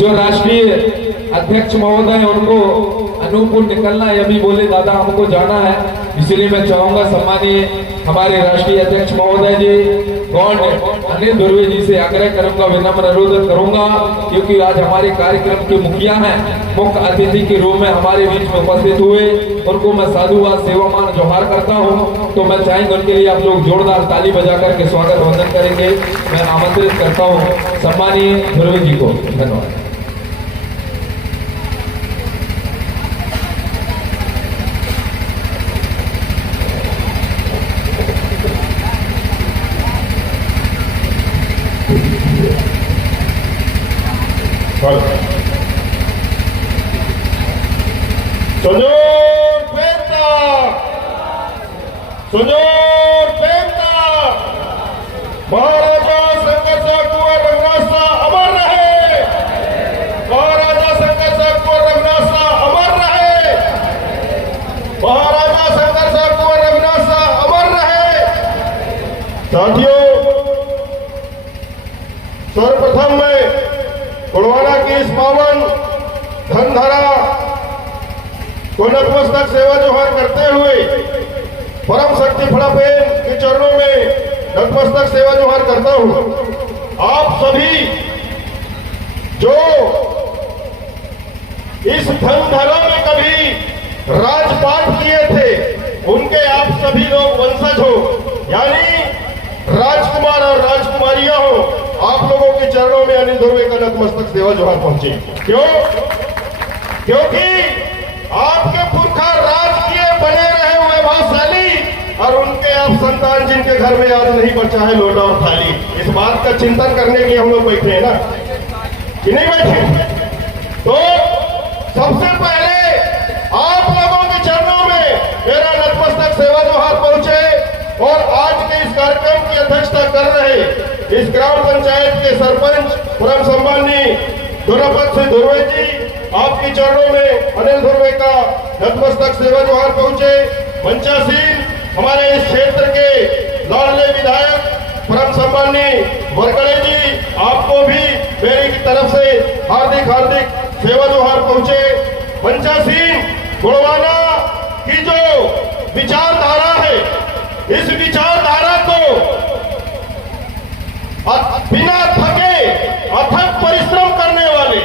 जो राष्ट्रीय अध्यक्ष महोदय हैं उनको अनूपपुर निकलना है, अभी बोले दादा हमको जाना है, इसलिए मैं चाहूंगा सम्मानीय हमारे राष्ट्रीय अध्यक्ष महोदय जी गौंड अनिल धुर्वे जी से आग्रह करूंगा, विनम्र अनुरोध करूंगा, क्योंकि आज हमारे कार्यक्रम के मुखिया हैं, मुख्य अतिथि के रूप में हमारे बीच में उपस्थित हुए, उनको मैं साधुवाद सेवामान जोहार करता हूं। तो मैं चाहेंगे उनके लिए आप लोग जोरदार ताली बजा करके स्वागत वंदन करेंगे। मैं आमंत्रित करता हूं सम्मानीय धुर्वे जी को। धन्यवाद। महाराजा शंकर कुंवर रघुनाथ अमर रहे। महाराजा शंकर कुंवर रघुनाथ अमर रहे। महाराजा शंकर कुंवर रघुनाथ अमर रहे। साथियों, सर्वप्रथम मैं गुणवाना की इस पावन धनधारा को नतमस्तक सेवा जोहार करते हुए परम शक्ति फड़ापेन के चरणों में नतमस्तक सेवा जोहार करता हूं। आप सभी जो इस धनधारा में कभी राजपाट किए थे, उनके आप सभी लोग वंशज हो, यानी राजकुमार और राजकुमारियां हो। आप लोगों के चरणों में अनिल धुर्वे का नतमस्तक सेवा जोहार पहुंचे। क्यों? क्योंकि आपके पुरखा राज किए बने रहे वैभवशाली, और उनके आप संतान जिनके घर में आज नहीं बचा है लोटा और थाली, इस बात का चिंतन करने के लिए हम लोग बैठे हैं ना, कि नहीं बैठे? तो सबसे पहले आप लोगों के चरणों में मेरा नतमस्तक सेवा जोहार पहुंचे। और आज के इस कार्यक्रम की अध्यक्षता कर रहे इस ग्राम पंचायत के सरपंच परम सम्माननीय धुरपत सिंह धुर्वे जी, आपके चरणों में अनिल धुर्वे का नतमस्तक सेवा जोहार पहुंचे। मंचासीन हमारे इस क्षेत्र के लाडले विधायक परम सम्माननीय वरकड़े जी, आपको भी मेरी तरफ से हार्दिक हार्दिक सेवा जोहार पहुंचे। मंचासीन गुणवाना की जो विचारधारा है, इस विचारधारा को बिना थके अथक परिश्रम करने वाले,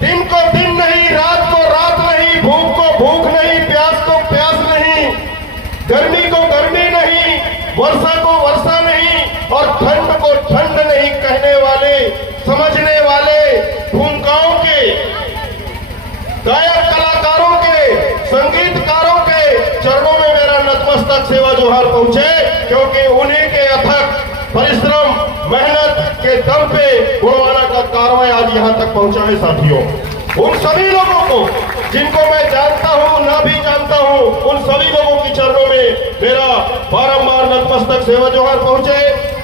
दिन को दिन नहीं, रात को रात नहीं, भूख को भूख नहीं, प्यास को प्यास नहीं, गर्मी को गर्मी नहीं, वर्षा को वर्षा नहीं, और ठंड को ठंड नहीं कहने वाले, समझने वाले भूमिकाओं के, गायक कलाकारों के, संगीतकारों के चरणों में मेरा नतमस्तक सेवा जोहार पहुंचे। क्योंकि उन्हीं के अथक परिश्रम मेहनत के दम पे गुणवाना का कार्रवाई आज यहाँ तक पहुंचा है। साथियों, उन सभी लोगों को जिनको मैं जानता हूं, ना भी जानता हूं, उन सभी लोगों के चरणों में मेरा बारंबार नतमस्तक सेवा जोहार पहुंचे।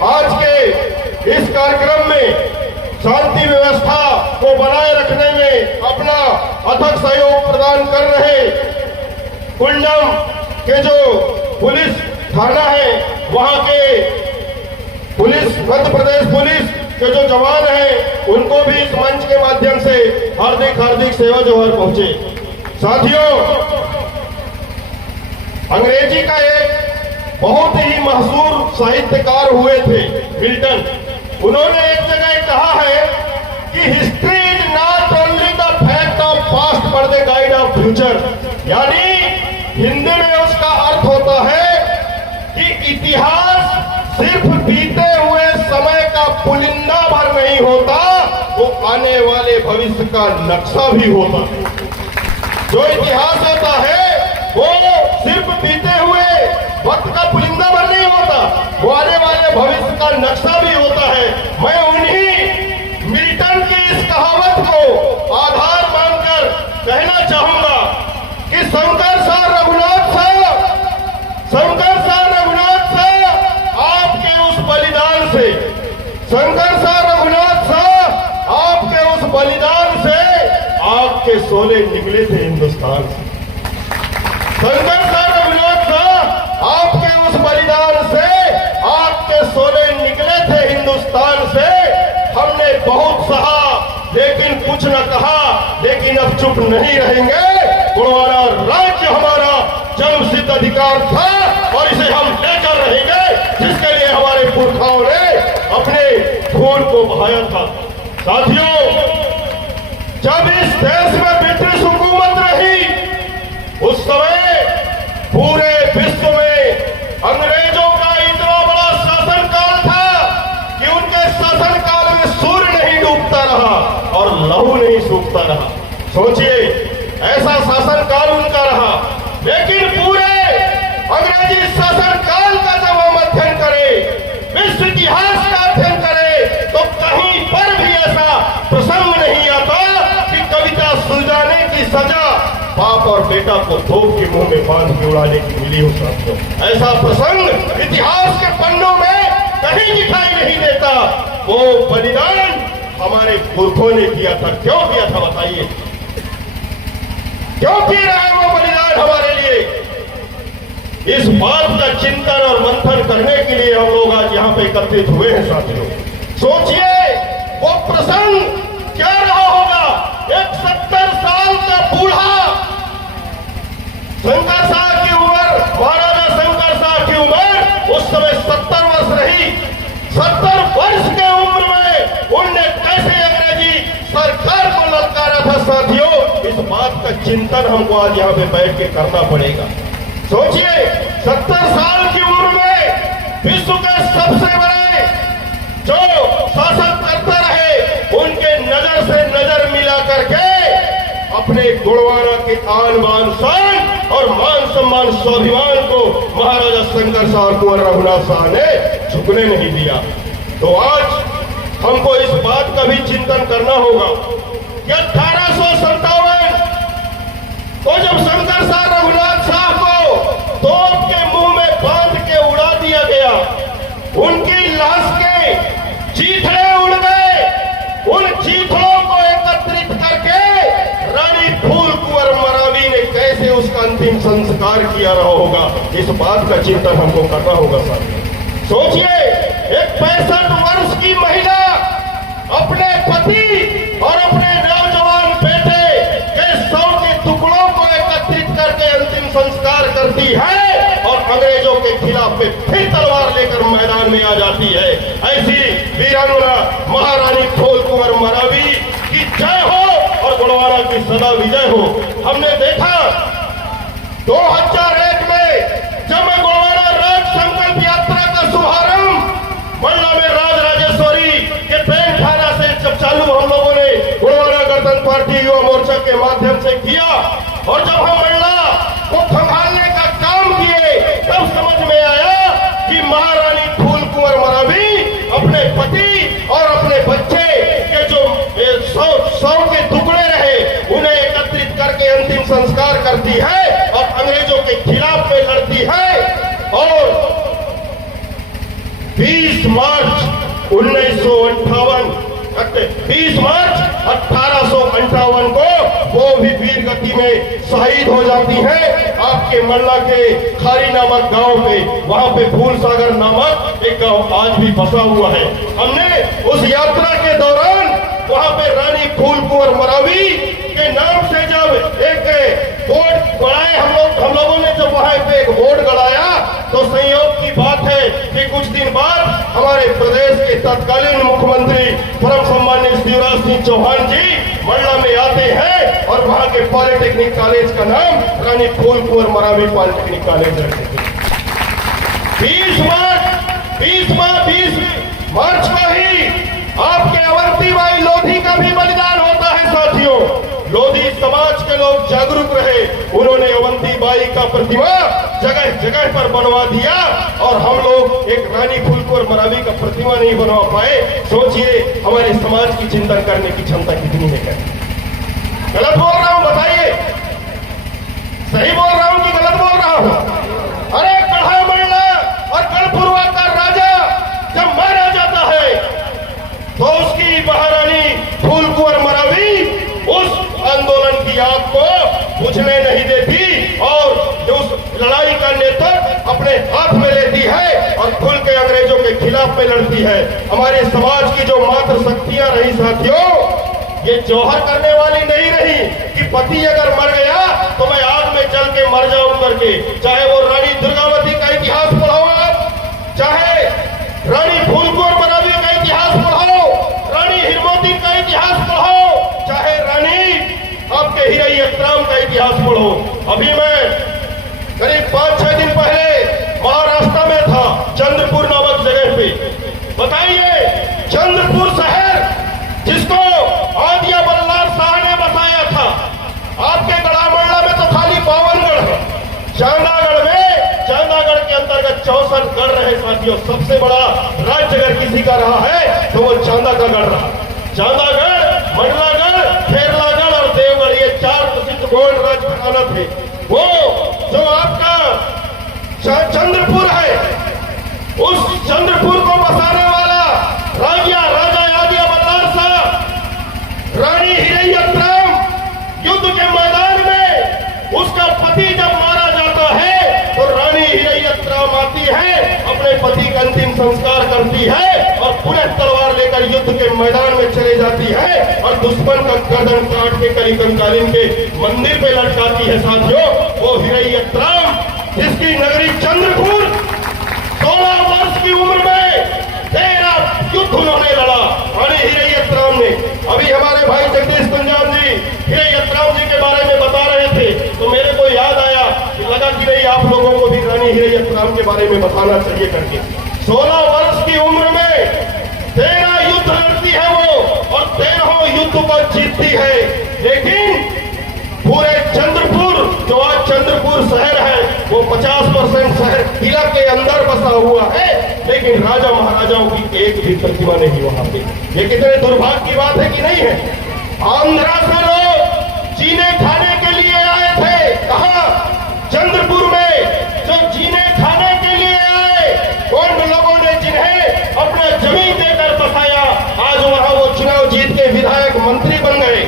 आज के इस कार्यक्रम में शांति व्यवस्था को बनाए रखने में अपना अथक सहयोग प्रदान कर रहे कुंडम के जो पुलिस थाना है, वहां के पुलिस, मध्य प्रदेश पुलिस के जो जवान हैं, उनको भी इस मंच के माध्यम से हार्दिक हार्दिक सेवा जोहार पहुंचे। साथियों, अंग्रेजी का एक बहुत ही मशहूर साहित्यकार हुए थे मिल्टन। उन्होंने एक जगह कहा है कि history is not only the fact of past but the guide of future. यानी हिंदी में उसका अर्थ होता है कि इतिहास सिर्फ बीते हुए समय का पुलिंदा भर नहीं होता, वो आने वाले भविष्य का नक्शा भी होता है। जो इतिहास होता है वो सिर्फ बीते हुए वक्त का पुलिंदा भर नहीं होता, वो आने वाले भविष्य का नक्शा भी होता है। मैं उन्हीं मिल्टन की इस कहावत को आधार मानकर कहना चाहूंगा कि शंकर साह रघुनाथ साह, शंकर साह रघुनाथ साह, आपके उस बलिदान से, शंकर साह रघुनाथ साह, आपके उस बलिदान से आपके सोने निकले थे हिंदुस्तान से। शंकर साह रघुनाथ साह, आपके उस बलिदान से आपके सोने निकले थे हिंदुस्तान से। हमने बहुत सहा लेकिन कुछ न कहा, लेकिन अब चुप नहीं रहेंगे। गोंडवाना राज्य हमारा जन्म सिद्ध अधिकार था और इसे हम लेकर रहेंगे, जिसके लिए हमारे पुरखाओं ने अपने खून को बहाया था। साथियों, जब इस देश में ब्रिटिश हुकूमत रही, उस समय पूरे विश्व में अंग्रेजों का इतना बड़ा शासनकाल था कि उनके शासनकाल में सूर्य नहीं डूबता रहा और लहू नहीं सूखता रहा। सोचिए, ऐसा शासनकाल उनका रहा। लेकिन पूरे अंग्रेजी शासनकाल का जब हम अध्ययन करें, विश्व इतिहास का अध्ययन करें, तो कहीं पर भी ऐसा प्रसंग नहीं आता कि कविता सुलझाने की सजा बाप और बेटा को तोप के मुंह में बांध के उड़ाने की मिली हो साथियों। ऐसा प्रसंग इतिहास के पन्नों में कहीं दिखाई नहीं देता। वो बलिदान हमारे पुरखों ने किया था। क्यों किया था बताइए? क्यों किया है वो बलिदान हमारे लिए? इस बात का चिंतन और मंथन करने के लिए हम लोग आज यहाँ पे एकत्रित हुए हैं साथियों। सोचिए, वो प्रसंग क्या रहा होगा। एक 70 साल का बूढ़ा, शंकर शाह की उम्र, महाराजा शंकर शाह की उम्र उस समय 70 वर्ष रही। 70 वर्ष के उम्र में उनने कैसे अंग्रेजी सरकार को ललकारा था साथियों। इस बात का चिंतन हमको आज यहाँ पे बैठ के करना पड़ेगा। सोचिए, 70 साल की उम्र में विश्व के सबसे बड़े जो शासक करते रहे, उनके नजर से नजर मिला करके अपने गोंडवाना के आन बान शान और मान सम्मान स्वाभिमान को महाराजा शंकर शाह और कुंवर रघुनाथ शाह ने झुकने नहीं दिया। तो आज हमको इस बात का भी चिंतन करना होगा कि 1857 को जब शंकर शाह रघुनाथ शाह को तोप के मुंह में बांध के उड़ा दिया गया, उनकी लाश के चीथड़े उड़ गए। उन चीथड़ों को एकत्रित करके रानी फूल कुंवर मरावी ने कैसे उसका अंतिम संस्कार किया रहा होगा, इस बात का चिंतन हमको करना होगा साथियों। सोचिए, एक 65 वर्ष की महिला अपने पति और अपने नौजवान बेटे के शव के टुकड़ों को एकत्रित करके अंतिम संस्कार करती है और अंग्रेजों के खिलाफ में फिर तलवार लेकर मैदान में आ जाती है। ऐसी वीरांगना महारानी फूल कुंवर मरावी की जय हो और गोंडवाना की सदा विजय हो। हमने देखा 2001 में जब मैं गोंडवाना राज संकल्प यात्रा का शुभारंभ मंडला में राज राजेश्वरी के प्रेमखाना से जब चालू हम लोगों ने गोंडवाना गणतंत्र पार्टी युवा मोर्चा के माध्यम से किया और जब हम मंडला को संभालने का काम किए, तब समझ में आया कि महारानी फूल कुंवर मरावी अपने पति और अपने बच्चे के जो 100 के टुकड़े रहे, उन्हें एकत्रित करके अंतिम संस्कार करती है और अंग्रेजों के खिलाफ में लड़ती है। और 20 मार्च 1858 को वो भी वीर गति में शहीद हो जाती है। आपके मंडला के खारी नामक गांव पे, वहां पे फूल सागर नामक एक गांव आज भी बसा हुआ है। हमने उस यात्रा के दौरान वहां पे रानी फूल कुंवर मरावी के नाम से जब एक बोर्ड गड़ाए, हम लोगों ने जब वहां पे एक बोर्ड गड़ाया, तो संयोग की बात है कि कुछ दिन बाद हमारे प्रदेश के तत्कालीन मुख्यमंत्री परम सम्मानीय शिवराज सिंह चौहान जी मंडला में आते हैं और वहां के पॉलिटेक्निक कॉलेज का नाम रानी फूल कुंवर मरावी पॉलिटेक्निक कॉलेज रखते थे। 20 मार्च को ही आपके अवंतीबाई लोधी का भी बलिदान होता है साथियों। लोधी समाज के लोग जागरूक रहे, उन्होंने अवंतीबाई का प्रतिमा जगह जगह पर बनवा दिया और हम लोग एक रानी फूल कुंवर मरावी का प्रतिमा नहीं बनवा पाए। सोचिए, हमारे समाज की चिंतन करने की क्षमता कितनी है। क्या गलत बोल रहा हूं बताइए? सही बोल रहा हूं कि गलत बोल रहा हूं? अरे गढ़ा मंडला और गढ़पुरवा का राजा जब मारा जाता है तो उसकी महारानी फूल कुंवर मरावी उस आंदोलन की आग को बुझने नहीं देती और जो उस लड़ाई का नेतृत्व अपने हाथ में लेती है और खुल के अंग्रेजों के खिलाफ में लड़ती है। हमारे समाज की जो मात्र शक्तियां रही साथियों, ये जौहर करने वाली नहीं रही कि पति अगर मर गया तो मैं आग में जल के मर जाऊं करके। चाहे वो रानी दुर्गावती का इतिहास पढ़ाओ आप, चाहे रानी फूलकुंवर मरावी का इतिहास पढ़ाओ, रानी हिरमोती का इतिहास पढ़ाओ, चाहे रानी आपके हिरैयतराम का इतिहास पढ़ो। अभी मैं करीब 5-6 दिन पहले महाराष्ट्र में था, चंद्रपुर नामक जगह पे। बताइए, चंद्रपुर शहर जिसको आदिया बल्लार शाह ने बसाया था, आपके गढ़ामंडला में तो खाली 52 गढ़ है। चांदागढ़ के अंतर्गत 64 गढ़ रहे साथियों। सबसे बड़ा राज्य अगर किसी का रहा है तो वो चांदा का गढ़ रहा। चांदागढ़, मंडलागढ़, खेरलागढ़ और देवगढ़, ये 4 प्रसिद्ध गौड़ राज्य घराना थे। वो जो आपका चंद्रपुर है, उस चंद्रपुर को बसाने वाला राजा आदिया बल्लार शाह, रानी हिरैयतराम, युद्ध के मैदान में उसका पति जब मारा जाता है तो रानी हिरैयतराम आती है, अपने पति का अंतिम संस्कार करती है और पुनः तलवार लेकर युद्ध के मैदान में चले जाती है और दुश्मन का गर्दन काट के कली कंकालीन के मंदिर पे लटकाती है साथियों। वो हिरैयतराम जिसकी नगरी चंद्रपुर 16 वर्ष की उम्र में 13 युद्ध उन्होंने लड़ा, रानी हिरैयतराम ने। अभी हमारे भाई जगदीश कुंजान जी हिरैयतराम जी के बारे में बता रहे थे तो मेरे को याद आया कि लगा कि नहीं, आप लोगों को भी रानी हिरैयतराम के बारे में बताना चाहिए करके। 16 वर्ष की उम्र में 13 युद्ध लड़ती है वो और 13 युद्ध को जीतती है। लेकिन पूरे चंद्रपुर, जो आज चंद्रपुर शहर है, वो 50% शहर किला के अंदर बसा हुआ है, लेकिन राजा महाराजाओं की एक भी प्रतिमा नहीं वहां पे। ये कितने दुर्भाग्य की बात है कि नहीं है। आंध्रा से लोग जीने खाने के लिए आए थे, कहा चंद्रपुर में, जो जीने खाने के लिए आए, उन लोगों ने जिन्हें अपना जमीन देकर बसाया, आज वहां वो चुनाव जीत के विधायक मंत्री बन गए।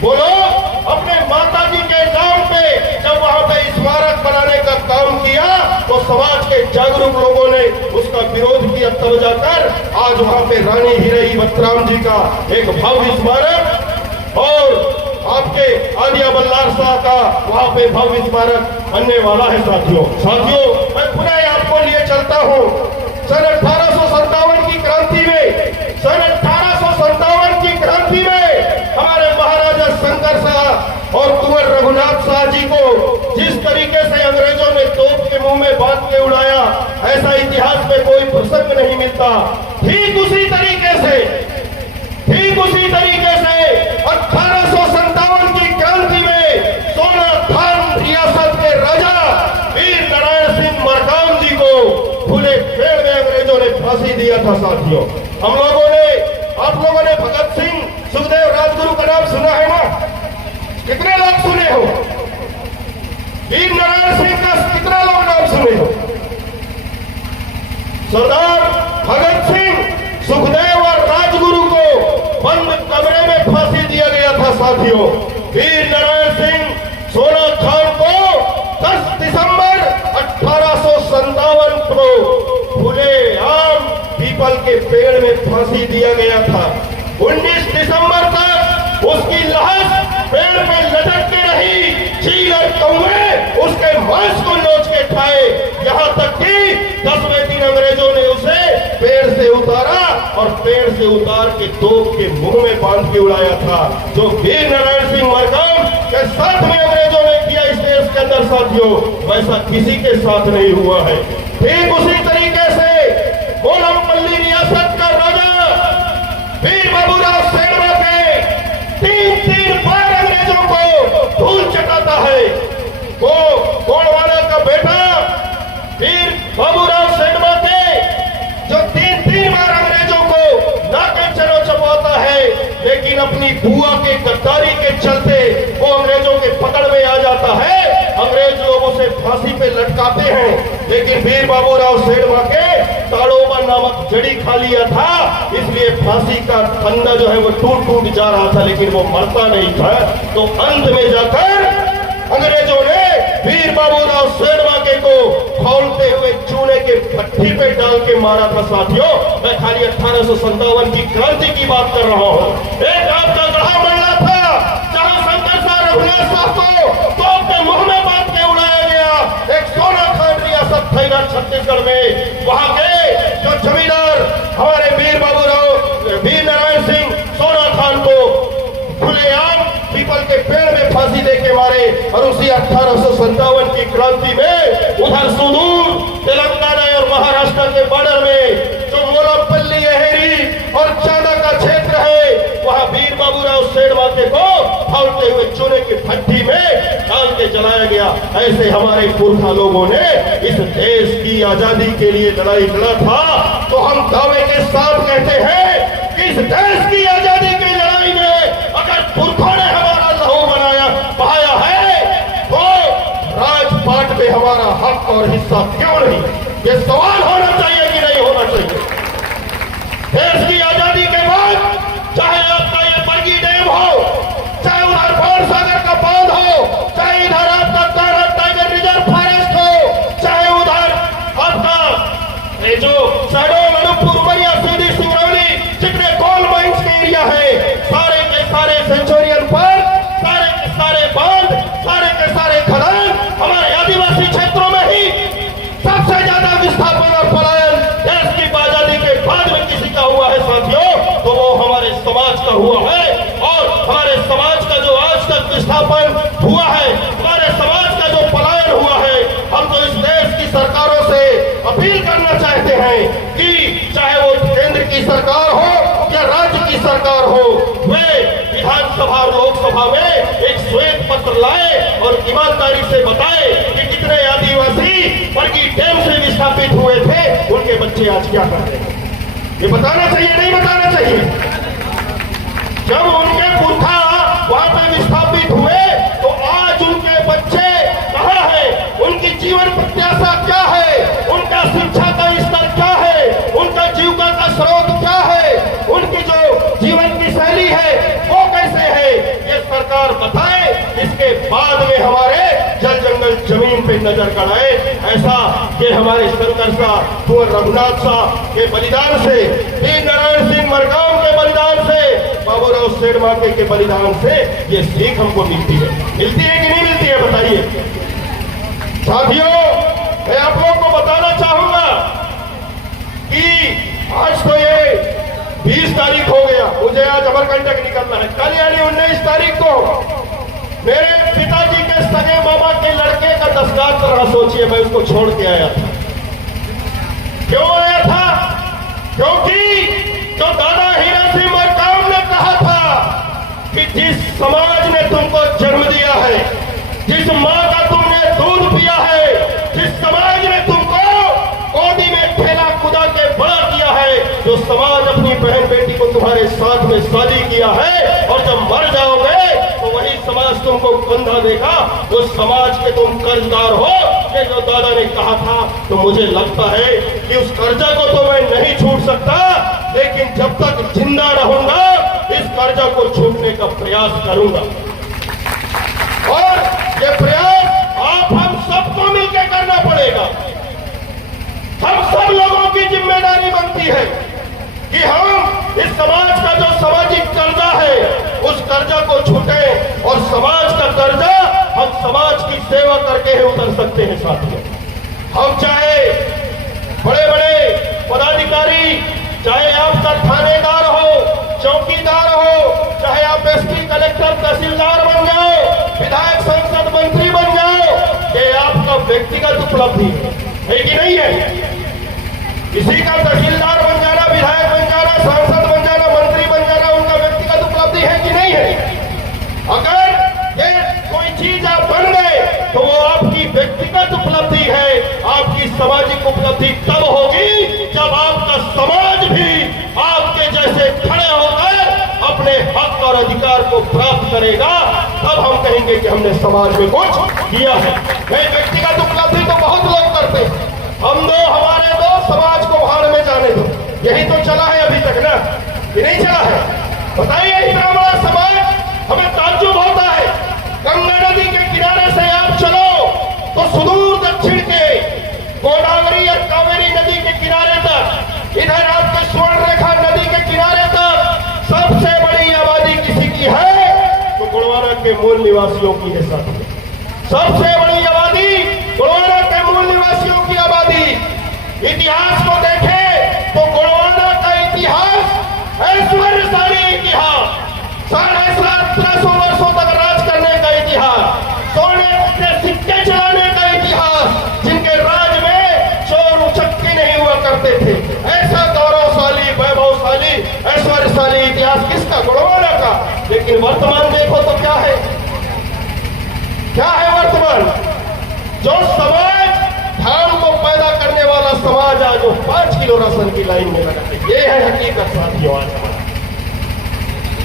वो लोग अपने माता जी के नाम पे जब वहां पे स्मारक बनाने का काम किया तो समाज के जागरूक लोगों ने उसका विरोध किया, तब जाकर आज वहां पे रानी हिरैयतराम जी का एक भव्य स्मारक और आपके आदिया बल्लार शाह का वहां पे भव्य स्मारक बनने वाला है साथियों। मैं पुनः आपको लिए चलता हूं सन 1857 की क्रांति में। सन 1857 की क्रांति में हमारे महाराजा शंकर शाह और कुंवर रघुनाथ शाह जी को जिस तरीके से अंग्रेजों ने तोप के मुंह में बांध के उड़ाया, ऐसा इतिहास में कोई प्रसंग नहीं मिलता। ठीक उसी तरीके से 1857 की क्रांति में सोनाथान रियासत के राजा वीर नारायण सिंह मरकाम जी को खुले पेड़ में अंग्रेजों ने फांसी दिया था साथियों। आप लोगों ने भगत सिंह, सुखदेव, राजगुरु का नाम सुना है ना? कितने लोग सुने हो? वीर नारायण सिंह का कितना लोग नाम सुने हो? सरदार भगत सिंह, सुखदेव और राजगुरु को बंद कमरे में फांसी दिया गया था साथियों। वीर नारायण सिंह सोनाथान को 10 दिसंबर 1857 को खुले आम पीपल के पेड़ में फांसी दिया गया था। 19 दिसंबर तक उसकी लाश पेड़ पे लटक के रही। चील और कौवे उसके मांस को नोच के खाए, यहाँ तक कि 10वें दिन अंग्रेजों ने उसे पेड़ से उतारा और पेड़ से उतार के तोप के मुंह में बांध के उड़ाया था। जो वीर नारायण सिंह मरकाम के साथ में अंग्रेजों ने किया इस देश के अंदर साथियों, वैसा किसी के साथ नहीं हुआ है। ठीक उसी तरीके से कोलमपल्ली रियासत का राजा वीर बाबूराव सेठवा के 3 बार अंग्रेजों को धूल चटाता है। वो गोंडवाना का बेटा वीर बाबूराव सेठवा के जो 3 बार अंग्रेजों को नाके चरो चबाता है, लेकिन अपनी बुआ के गद्दारी के चलते वो अंग्रेजों के पकड़ में आ जाता है। अंग्रेज लोग उसे फांसी पे लटकाते हैं, लेकिन वीर बाबूराव सेठवा के ताड़ोबा नामक जड़ी खा लिया था, इसलिए फांसी का फंदा जो है वो टूट जा रहा था, लेकिन वो मरता नहीं था। तो अंत में जाकर अंग्रेजों ने वीर बाबूराव सेठवा के को खौलते हुए चूने के भट्टी पे डाल के मारा था साथियों। मैं खाली 1857 की क्रांति की बात कर रहा हूं। एक आपका गढ़ामंडला के पेड़ में फांसी दे के मारे। और उसी 1857 की क्रांति में उधर सुदूर तेलंगाना और महाराष्ट्र के बॉर्डर में जो मोलापल्ली, अहेरी और चांदा का क्षेत्र है, वहां वीर बाबूराव सेठवाके को फौलते हुए चूने की भट्टी में डाल के जलाया गया। ऐसे हमारे पुरखा लोगों ने इस देश की आजादी के लिए लड़ाई लड़ा था। तो हम दावे के साथ कहते हैं कि इस देश की आजादी की लड़ाई में अगर पुरखों ने हमारा लहू बहाया है तो राजपाट में हमारा हक और हिस्सा क्यों नहीं? ये सवाल होना चाहिए कि नहीं होना चाहिए? देश की आजादी के बाद चाहे आपका ये बरगी डैम हो, चाहे उधर बाणसागर का बांध हो, चाहे इधर आपका कान्हा टाइगर रिजर्व फॉरेस्ट हो, चाहे उधर आपका ये जो शहडोल, अनूपपुर, उमरिया, सीधी, सिंगरौली जितने कोल माइंस के एरिया है, सारे के सारे सेंचुरियन पर, सारे के सारे बांध, सारे के सारे खदान हमारे आदिवासी क्षेत्रों में ही सबसे ज्यादा विस्थापन और पलायन देश की आजादी के बाद में किसी का हुआ है साथियों, तो वो हमारे समाज का हुआ है। और हमारे समाज का जो आज तक विस्थापन हुआ है, हमारे समाज का जो पलायन हुआ है, हम तो इस देश की सरकारों से अपील करना चाहते हैं कि चाहे वो केंद्र की सरकार हो या राज्य की सरकार हो, वे विधानसभा और लोकसभा में एक श्वेत पत्र लाए और ईमानदारी से बताए कि कितने आदिवासी बरगी डैम से विस्थापित हुए थे, उनके बच्चे आज क्या कर रहे हैं। ये बताना चाहिए, नहीं बताना चाहिए? जब उनके पुरखा वहां पे विस्थापित हुए तो आज उनके बच्चे कहां हैं? उनकी जीवन प्रत्याशा क्या है? उनका शिक्षा का स्तर क्या है? उनका जीविका का स्रोत क्या है? उनकी जो जीवन की शैली है वो कैसे है? ये सरकार बताए, इसके बाद में हमारे जल जंगल जमीन पे नजर गड़ाए। ऐसा कि हमारे शंकर साहब, कुंवर रघुनाथ साहब के बलिदान से, वीर नारायण सिंह मरकाम के बलिदान से, बाबूराव सेठवाके के बलिदान से ये सीख हमको मिलती है। मिलती है कि नहीं मिलती है? बताइए साथियों। मैं आप लोगों को बताना चाहूंगा कि आज तो ये 20 तारीख हो गया, मुझे आज अमरकंटक निकलना है। कल यानी 19 तारीख को मेरे पिताजी के सगे मामा के लड़के का दस्तार तरह सोचिए, मैं उसको छोड़ के आया था। क्यों आया था? क्योंकि जो दादा हीरा सिंह मरकाम ने कहा था कि जिस समाज ने तुमको जन्म दिया है, जिस मां का तुमने दूध पिया है, जिस समाज ने तुमको गोदी में ठेला खुदा के बड़ा किया है, जो समाज अपनी बहन बेटी को तुम्हारे साथ में शादी किया है, और जब मर जाओगे तो वही समाज तुमको कंधा देगा, वो समाज के तुम कर्जदार हो। ये जो दादा ने कहा था, तो मुझे लगता है कि उस कर्जा को तो मैं नहीं छूट सकता, लेकिन जब तक जिंदा रहूंगा इस कर्जा को छूटने का प्रयास करूंगा। और ये प्रयास आप हम सबको मिलकर करना पड़ेगा। हम सब लोगों की जिम्मेदारी बनती है कि हम इस समाज का जो सामाजिक कर्जा है उस कर्जा को छूटे, और समाज का कर्जा हम समाज की सेवा करके ही उतर सकते हैं साथियों। हम चाहे बड़े बड़े पदाधिकारी, चाहे आपका थानेदार हो, चौकीदार हो, चाहे आप एसपी, कलेक्टर, तहसीलदार बन जाओ, विधायक, संसद मंत्री बन जाओ, ये आपका व्यक्तिगत उपलब्धि है कि नहीं है? किसी का तहसीलदार बन जाना, विधायक बन जाना, सांसद बन जाना, मंत्री बन जाना उनका व्यक्तिगत उपलब्धि है कि नहीं है? अगर ये कोई चीज आप बन गए तो वो आपकी व्यक्तिगत उपलब्धि है। आपकी सामाजिक उपलब्धि तब होगी जब आपका समाज भी आपके जैसे खड़े होकर अपने हक और अधिकार को प्राप्त करेगा। तब हम कहेंगे कि हमने समाज में कुछ किया है। व्यक्तिगत उपलब्धि तो बहुत लोग करते हैं, हम दो, हमारे दो, समाज को भाड़ में जाने दो, यही तो चला है अभी तक ना, कि नहीं चला है? बताइए, इतना बड़ा समाज, हमें ताज्जुब होता है। गंगा नदी के किनारे से आप चलो तो सुदूर दक्षिण के गोदावरी और कावेरी नदी के किनारे तक, इधर आपके स्वर्ण रेखा नदी के किनारे तक सबसे बड़ी आबादी किसी की है तो गुड़वाना के मूल निवासियों की है साथी। सबसे बड़ी आबादी गुड़वाना के मूल निवासियों की आबादी। इतिहास को देखें तो गुड़वाना का इतिहास ऐश्वर्यशाली इतिहास, 1750 वर्षों तक राज लेकिन वर्तमान देखो तो क्या है, क्या है वर्तमान? जो समाज धाम को पैदा करने वाला समाज आज जो 5 किलो राशन की लाइन में लगा है, ये है हकीकत साथियों आज हमारा,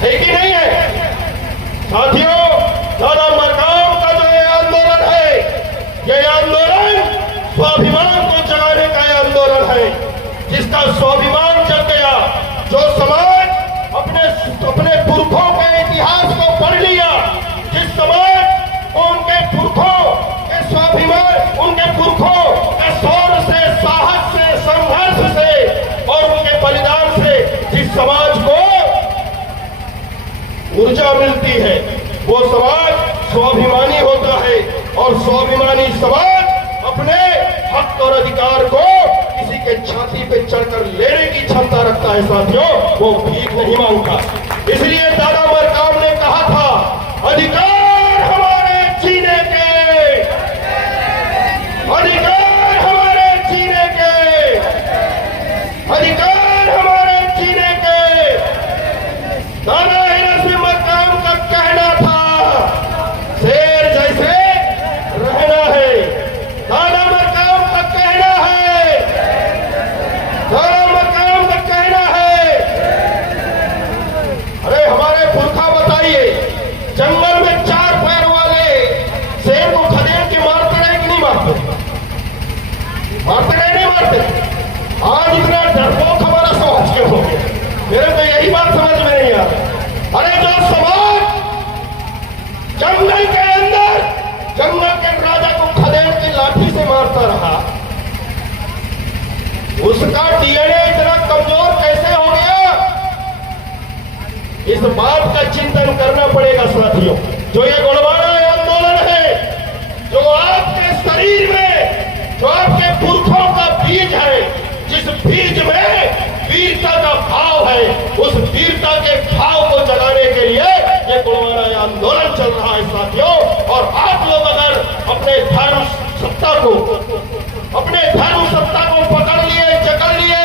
है कि नहीं है साथियों? दादा मरकाम का जो ये आंदोलन है, ये आंदोलन स्वाभिमान को जगाने का ये आंदोलन है। जिसका स्वाभिमान जग गया, जो समाज अपने पुरखों के इतिहास को पढ़ लिया, जिस समाज को उनके पुरखों के स्वाभिमान, उनके पुरखों के शौर्य से, साहस से, संघर्ष से और उनके बलिदान से जिस समाज को ऊर्जा मिलती है, वो समाज स्वाभिमानी होता है। और स्वाभिमानी समाज अपने हक और अधिकार को किसी के छाती पे चढ़कर लेने की क्षमता रखता है साथियों, वो भीख नहीं मांगता। इसलिए दादा मरकाम ने कहा था, अधिकार हमारे जीने के, अधिकार हमारे जीने के, अधिकार हमारे जीने के। दादा मरकाम का कहना था, शेर जैसे रहना है। दादा मरकाम का कहना है, दादा मरकाम का कहना है। अरे हमारे पुरखा बताइए, जंगल में 4 पैर वाले शेर को खदेड़ के मारते रहे कि नहीं मारते? मारते रहे नहीं मारते? आज इतना डरपोक हमारा समाज क्यों हो गया? मेरे तो यही बात समझ में नहीं आ रहा। अरे जो समाज जंगल के अंदर जंगल के राजा को खदेड़ के लाठी से मारता रहा, उसका डीएनए इतना कमजोर कैसे हो गया? इस बात का चिंतन करना पड़ेगा साथियों। जो ये गोलवारा आंदोलन है, जो आपके शरीर में, जो आपके पुरखों का बीज है, जिस बीज में वीरता का भाव है, उस वीरता के भाव को जगाने के लिए ये गोलवारा आंदोलन चल रहा है साथियों। और आप लोग अगर अपने धर्म सत्ता को पकड़ लिए, जकड़ लिए,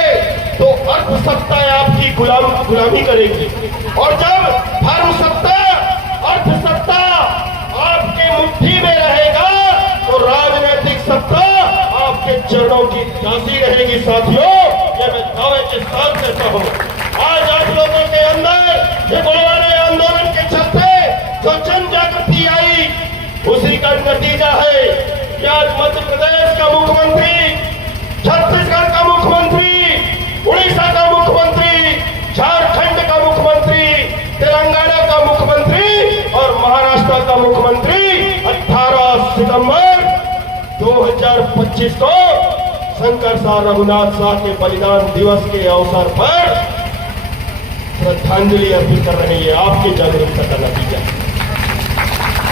तो अर्थ सत्ता आपकी गुलामी करेगी। और जब धर्म सत्ता, अर्थ सत्ता आपके मुट्ठी में रहेगा, तो राजनीतिक सत्ता आपके चरणों की दासी रहेगी साथियों। ये मैं दावे के साथ कहता हूं। आज आप लोगों के अंदर ये गोलवारा आंदोलन के चलते जो जन जागृति आई, उसी का नतीजा है कि आज मध्य प्रदेश का मुख्यमंत्री, छत्तीसगढ़ का मुख्यमंत्री, उड़ीसा का मुख्यमंत्री, झारखंड का मुख्यमंत्री, तेलंगाना का मुख्यमंत्री और महाराष्ट्र का मुख्यमंत्री 18 सितंबर 2025 को शंकर शाह रघुनाथ शाह के बलिदान दिवस के अवसर पर श्रद्धांजलि अर्पित कर रहे हैं। आपकी जागरूकता का नतीजा।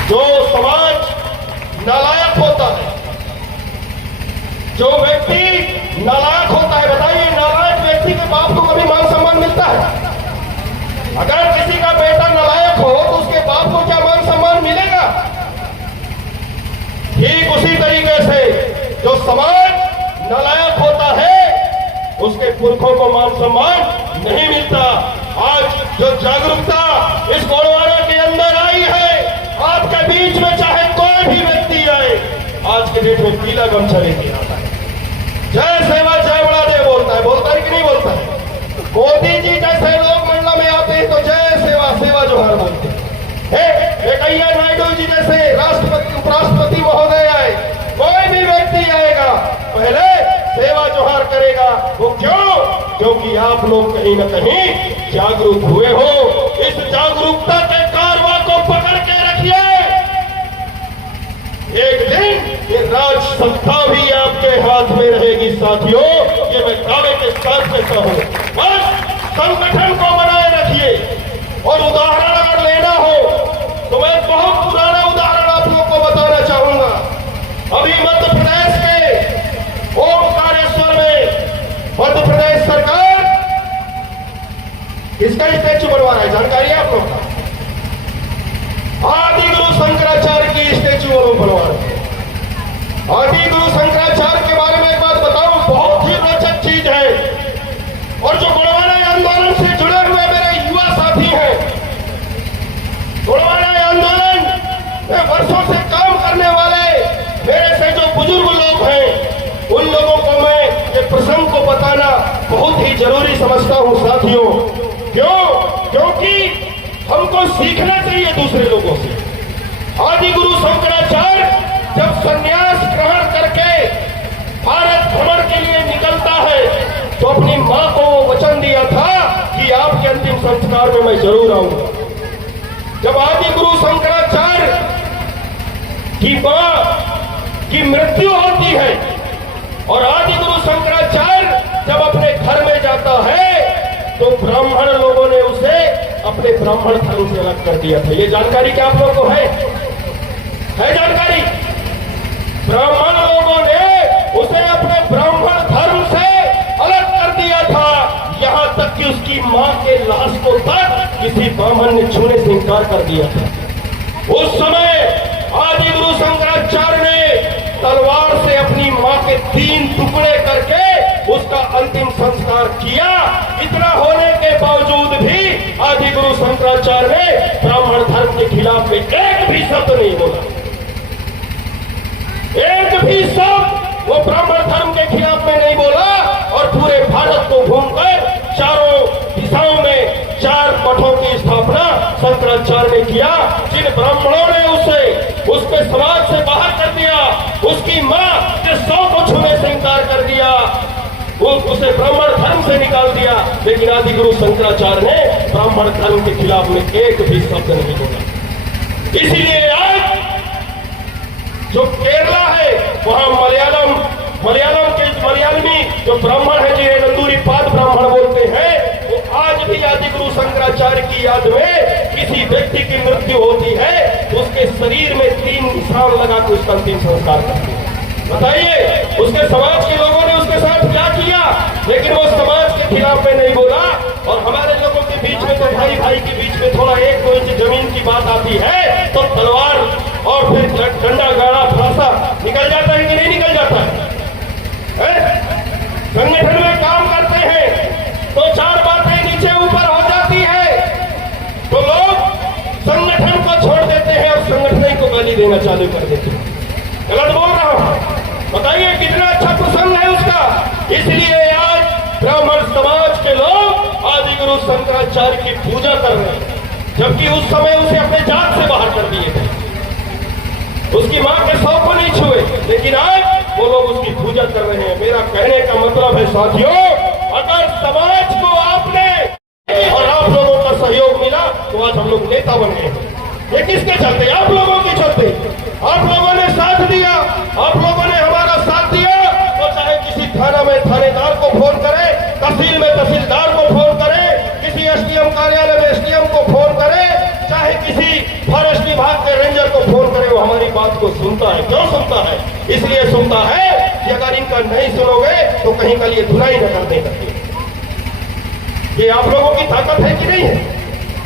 जो समाज नालायक होता है, जो व्यक्ति नालायक होता है, बताइए नालायक व्यक्ति के बाप को कभी मान सम्मान मिलता है? अगर किसी का बेटा नालायक हो तो उसके बाप को क्या मान सम्मान मिलेगा? ठीक उसी तरीके से जो समाज नालायक होता है, उसके पुरखों को मान सम्मान नहीं मिलता। आज जो जागरूकता इस गोलवारा के अंदर आई है, आपके बीच में चाहे कोई भी व्यक्ति आए, आज के डेट में पीला गमछा लेके आता है, जय सेवा जय बड़ा जय बोलता है कि नहीं बोलता है? मोदी जी जैसे लोग मंडला में आते हैं तो जय सेवा सेवा जोहार बोलते हैं। वेंकैया नायडू जी जैसे राष्ट्रपति, उपराष्ट्रपति महोदय आए, कोई भी व्यक्ति आएगा पहले सेवा जोहार करेगा। वो क्यों? क्योंकि आप लोग कहीं न कहीं जागरूक हुए हो। इस जागरूकता के कारवां को पकड़ के रखिए। एक दिन ये राज सत्ता भी आपके हाथ में रहेगी साथियों, ये मैं दावे के साथ कहता हूं। बस संगठन को बनाए रखिए। और उदाहरण अगर लेना हो तो मैं बहुत पुराना उदाहरण आप लोग को बताना चाहूंगा। अभी मध्य प्रदेश के ओमकारेश्वर में मध्य प्रदेश सरकार किसका स्टैचू बनवा रहा है, जानकारी है आप लोग का? आदि गुरु शंकराचार्य की स्टैचू बनवा रहे हैं। आदि गुरु शंकराचार्य के बारे में एक बात बताऊं, बहुत ही रोचक चीज है। और जो गोलवारा आंदोलन से बहुत ही जरूरी समझता हूं साथियों। क्यों? क्योंकि हमको सीखना चाहिए दूसरे लोगों से। आदि गुरु शंकराचार्य जब संन्यास ग्रहण करके भारत भ्रमण के लिए निकलता है तो अपनी मां को वो वचन दिया था कि आपके अंतिम संस्कार में मैं जरूर आऊंगा। जब आदि गुरु शंकराचार्य की मां की मृत्यु होती है और आदि गुरु शंकराचार्य जब अपने घर में जाता है तो ब्राह्मण लोगों ने उसे अपने ब्राह्मण धर्म से अलग कर दिया था। ये जानकारी क्या आप लोगों को है जानकारी? ब्राह्मण लोगों ने उसे अपने ब्राह्मण धर्म से अलग कर दिया था। यहां तक कि उसकी मां के लाश को तक किसी ब्राह्मण ने छूने से इंकार कर दिया था। उस समय आदि गुरु शंकराचार्य ने तलवार से अपनी मां के 3 टुकड़े करके उसका अंतिम संस्कार किया। इतना होने के बावजूद भी आदि गुरु शंकराचार्य ने ब्राह्मण धर्म के खिलाफ में एक भी शब्द नहीं बोला। एक भी शब्द वो ब्राह्मण धर्म के खिलाफ में नहीं बोला और पूरे भारत को घूमकर चारों दिशाओं में 4 मठों की स्थापना शंकराचार्य ने किया। जिन ब्राह्मणों ने उसके समाज से बाहर कर दिया, उसकी मां के 100 को छूने से इंकार कर दिया, उसे ब्राह्मण धर्म से निकाल दिया, लेकिन आदि गुरु शंकराचार्य ने ब्राह्मण धर्म के खिलाफ में एक भी शब्द नहीं बोला। इसीलिए आज जो केरला है वहां मलयालमी जो ब्राह्मण है जिन्हें नंदूरी पाद ब्राह्मण बोलते हैं, वो आज भी आदि गुरु शंकराचार्य की याद में किसी व्यक्ति की मृत्यु होती है तो उसके शरीर में 3 निशान लगा के उसका अंतिम संस्कार करते हैं। बताइए उसके समाज के लोगों ने उसके साथ क्या किया, लेकिन वो समाज के खिलाफ में नहीं बोला। और हमारे लोगों के बीच में तो भाई भाई के बीच में थोड़ा 1-2 इंच जमीन की बात आती है तो तलवार और फिर डंडा गाड़ा फरासा निकल जाता है कि नहीं निकल जाता है? संगठन में काम करते हैं तो 4 बातें नीचे ऊपर हो जाती है तो लोग संगठन को छोड़ देते हैं और संगठन को गाली देना चालू कर देते हैं। गलत बोल रहा हूं? बताइए कितना अच्छा प्रसंग है उसका। इसलिए आज ब्राह्मण समाज के लोग आदि गुरु शंकराचार्य की पूजा कर रहे हैं, जबकि उस समय उसे अपने जात से बाहर कर दिए थे। उसकी मां के 100 को नहीं छुए, लेकिन आज वो लोग उसकी पूजा कर रहे हैं। मेरा कहने का मतलब है साथियों, अगर समाज को आपने और आप लोगों का सहयोग मिला तो आज हम लोग नेता बन गए। ये किसके चलते? आप लोगों के चलते। आप लोगों ने साथ दिया, आप लोगों ने हमारा साथ दिया। तो चाहे किसी थाना में थानेदार को फोन करे, तहसील में तहसीलदार को फोन करे, किसी एसडीएम कार्यालय में एसडीएम को फोन करे, चाहे किसी फॉरेस्ट विभाग के रेंजर को फोन करे, वो हमारी बात को सुनता है। क्यों सुनता है? इसलिए सुनता है कि अगर इनका नहीं सुनोगे तो कहीं का ये धुलाई न कर देगा। ये आप लोगों की ताकत है कि नहीं है?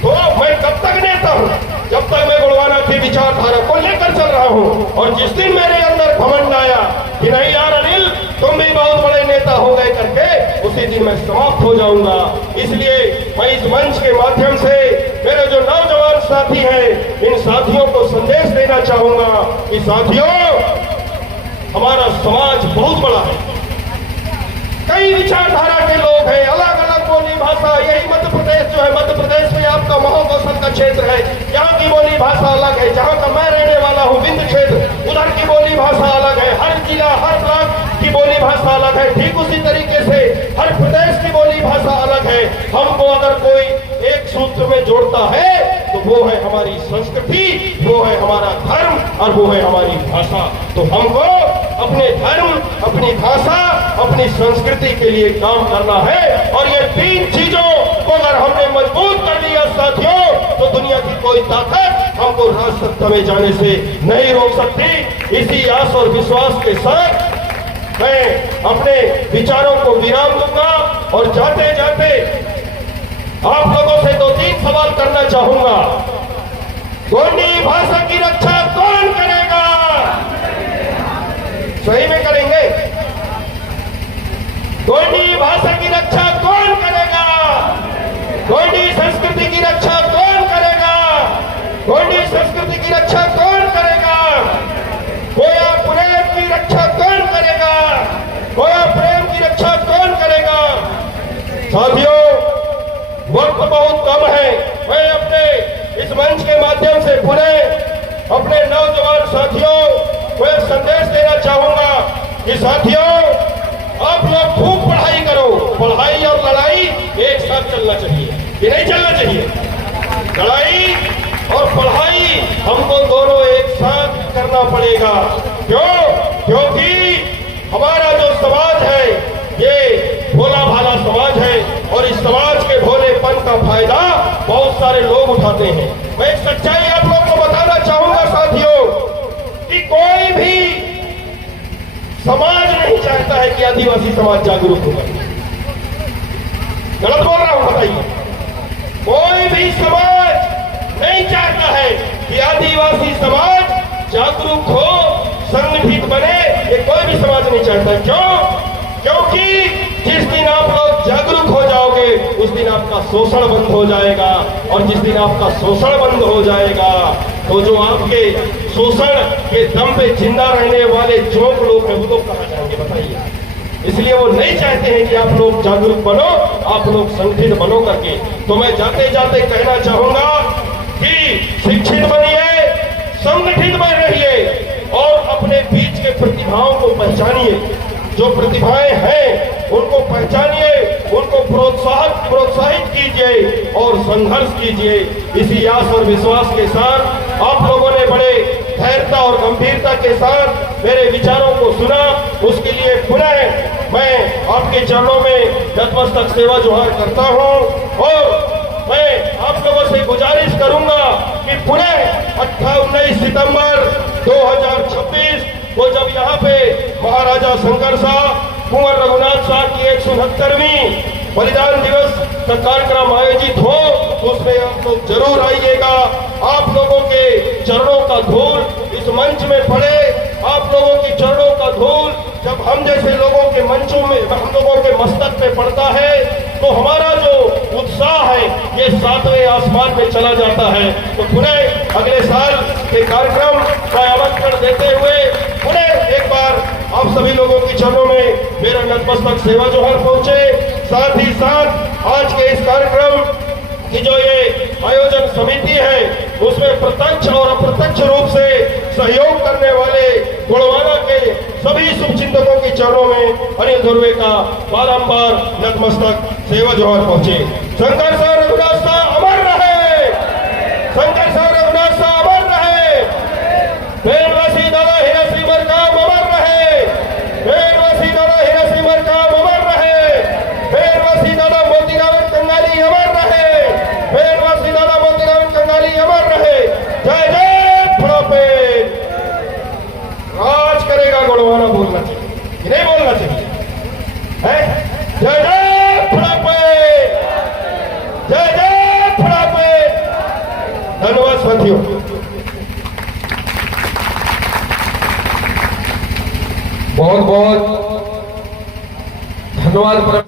तो मैं कब तक नेता हूं? जब तक मैं गुणवाना की विचारधारा को लेकर चल रहा हूं। और जिस दिन मेरे अंदर घमंड आया कि नहीं यार अनिल तुम भी बहुत बड़े नेता हो गए करके, उसी दिन मैं समाप्त हो जाऊंगा। इसलिए मैं इस मंच के माध्यम से मेरे जो नौजवान साथी हैं, इन साथियों को संदेश देना चाहूंगा कि साथियों, हमारा समाज बहुत बड़ा है, कई विचारधारा के लोग हैं, अलग अलग बोली भाषा। यही मध्य प्रदेश जो है, मध्य प्रदेश में आपका महाकौशल का क्षेत्र है, यहाँ की बोली भाषा अलग है। जहाँ का मैं रहने वाला हूँ विंध्य क्षेत्र, उधर की बोली भाषा अलग है। हर जिला हर ब्लॉक की बोली भाषा अलग है। ठीक उसी तरीके से हर प्रदेश की बोली भाषा अलग है। हमको अगर कोई एक सूत्र में जोड़ता है तो वो है हमारी संस्कृति, वो है हमारा धर्म और वो है हमारी भाषा। तो हमको अपने धर्म, अपनी भाषा, अपनी संस्कृति के लिए काम करना है। और ये 3 चीजों को अगर हमने मजबूत कर लिया साथियों, तो दुनिया की कोई ताकत हमको राजसत्ता में जाने से नहीं रोक सकती। इसी आस और विश्वास के साथ मैं अपने विचारों को विराम दूंगा और जाते जाते आप लोगों से 2-3 सवाल करना चाहूंगा। गोंडी भाषा की रक्षा कौन करेगा? सही में करेंगे? गोंडी भाषा की रक्षा कौन करेगा? गोंडी संस्कृति की रक्षा कौन करेगा? गोंडी संस्कृति की रक्षा कौन करेगा? गोया प्रेम की रक्षा कौन करेगा? गोया प्रेम की रक्षा कौन करेगा? साथियों, वक्त बहुत कम है। मैं अपने इस मंच के माध्यम से पूरे अपने नौजवान साथियों को एक संदेश देना चाहूंगा कि साथियों, आप लोग खूब पढ़ाई करो। पढ़ाई और लड़ाई एक साथ चलना चाहिए, ये नहीं चलना चाहिए। लड़ाई और पढ़ाई हमको दोनों एक साथ करना पड़ेगा। क्यों? क्योंकि हमारा जो समाज है ये भोला भाला समाज है और इस समाज के भोलेपन का फायदा बहुत सारे लोग उठाते हैं। मैं एक सच्चाई आप लोग को बताना चाहूंगा साथियों कि कोई भी समाज नहीं चाहता है कि आदिवासी समाज जागरूक होगा। गलत बोल रहा हूं? बताइए। कोई भी समाज नहीं चाहता है कि आदिवासी समाज जागरूक हो, संगठित बने। ये कोई भी समाज नहीं चाहता। क्यों? क्योंकि जिस दिन आप लोग जागरूक हो जाओगे उस दिन आपका शोषण बंद हो जाएगा, और जिस दिन आपका शोषण बंद हो जाएगा तो जो आपके शोषण के दम पे जिंदा रहने वाले जोक लोग हैं वो लोग कहां जाएंगे? बताइए। इसलिए वो नहीं चाहते हैं कि आप लोग जागरूक बनो, आप लोग संगठित बनो करके। तो मैं जाते जाते कहना चाहूंगा कि शिक्षित बनिए, संगठित बन रहिए और अपने बीच के प्रतिभाओं को पहचानिए। जो प्रतिभाएं हैं उनको पहचानिए, उनको प्रोत्साहित कीजिए और संघर्ष कीजिए। इसी आस और विश्वास के साथ आप लोगों ने बड़े धैर्यता और गंभीरता के साथ मेरे विचारों को सुना, उसके लिए पुनः मैं आपके चरणों में नतमस्तक सेवा जोहार करता हूं। और मैं आप लोगों से गुजारिश करूंगा कि पुनः 19 सितंबर 2026 को जब यहाँ पे महाराजा शंकर शाह, कुंवर रघुनाथ शाह की 169वीं बलिदान दिवस का कार्यक्रम आयोजित हो तो उसमें आप लोग जरूर आइएगा। आप लोगों के चरणों का धूल इस मंच में पड़े। आप लोगों के चरणों का धूल जब हम जैसे लोगों के मंचों में, हम लोगों के मस्तक पे पड़ता है तो हमारा जो उत्साह है ये 7वें आसमान में चला जाता है। तो पुनः अगले साल के कार्यक्रम का आमंत्रण देते हुए पुनः एक बार आप सभी लोगों के चरणों में मेरा नतमस्तक सेवा जोहार पहुंचे। साथ ही साथ आज के इस कार्यक्रम की जो ये आयोजन समिति है उसमें प्रत्यक्ष और अप्रत्यक्ष रूप से सहयोग करने वाले गुणवाना के सभी शुभचिंतकों के चरणों में अनिल धुर्वे का बारंबार नतमस्तक सेवा जोहार पहुंचे। शंकर शाह रघुनाथ शाह अमर रहे, शंकर शाह रघुनाथ शाह अमर रहे, भेड़वासी दादा हीरा सिंह मरकाम अमर रहे, भेड़वासी दादा हीरा सिंह मरकाम अमर रहे, भेड़वासी दादा मोतीराम कंगाली अमर रहे, भेड़वासी दादा मोतीराम कंगाली अमर रहे। जय जय फड़ापे। राज करेगा गुणवाना बोलना चाहिए कि नहीं बोलना चाहिए? है? जय जय फड़ापे, जय जय फड़ापे। धन्यवाद साथियों। बहुत बहुत धन्यवाद।